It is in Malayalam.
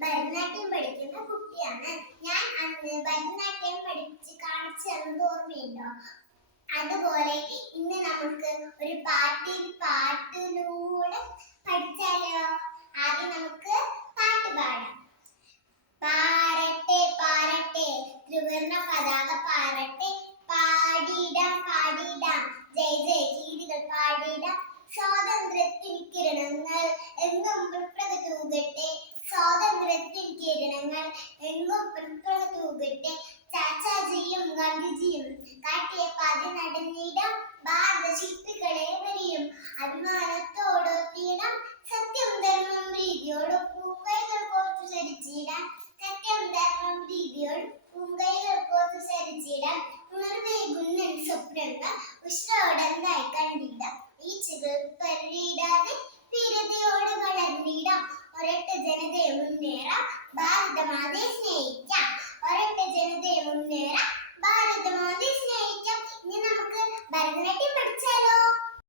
ഭരതനാട്യം പഠിക്കുന്ന കുട്ടിയാണ്. ഞാൻ അന്ന് ഭരതനാട്യം പഠിച്ച് കാണിച്ചു തന്നത് ഓർമ്മയുണ്ടോ? അതുപോലെ ഇന്ന് നമുക്ക് ഒരു പാട്ടിൽ പാട്ടിലൂടെ പഠിച്ചാലോ? ആദ്യം നമുക്ക് പാട്ട് പാടാം. പാടട്ടെ പാടട്ടെ ത്രിവർണ പതാക പാടട്ടെ പാടിടാം പാടിടാം ജയ ജയ ഗീതികൾ പാടിടാം സ്വാതന്ത്ര്യത്തിൻ കിരണങ്ങൾ എങ്ങും പുറപ്രക തൂകട്ടെ സ്വാതന്ത്ര്യത്തിൻ കിരണങ്ങൾ എങ്ങും പ്രക്കള തൂകട്ടെ ചാച്ചാജിയും ഗാന്ധിജിയും. കാട്ടിയ പാത നടന്നിടം ഭാരത ശില്പികളെ വരെയും അഭിമാനത്തോടൊത്തിയിടം സത്യം ധർമ്മം രീതിയോടും പൂങ്കൈകൾ കോർത്തു ചരിച്ചിടാം. സത്യം ധർമ്മം രീതിയോടും പൂങ്കൈകൾ കോർത്തു ചരിച്ചിടാം. ഉണർവേകുന്നൻ സ്വപ്നങ്ങൾ ജനതയെ മുന്നേറാം ഭാരതമാതയെ സ്നേഹിക്കാം. ഒരൊറ്റ ജനതയെ മുന്നേറാം ഭാരതമാതയെ സ്നേഹിക്കാം. ഇനി നമുക്ക് ഭരതനാട്യം പഠിച്ചാലോ?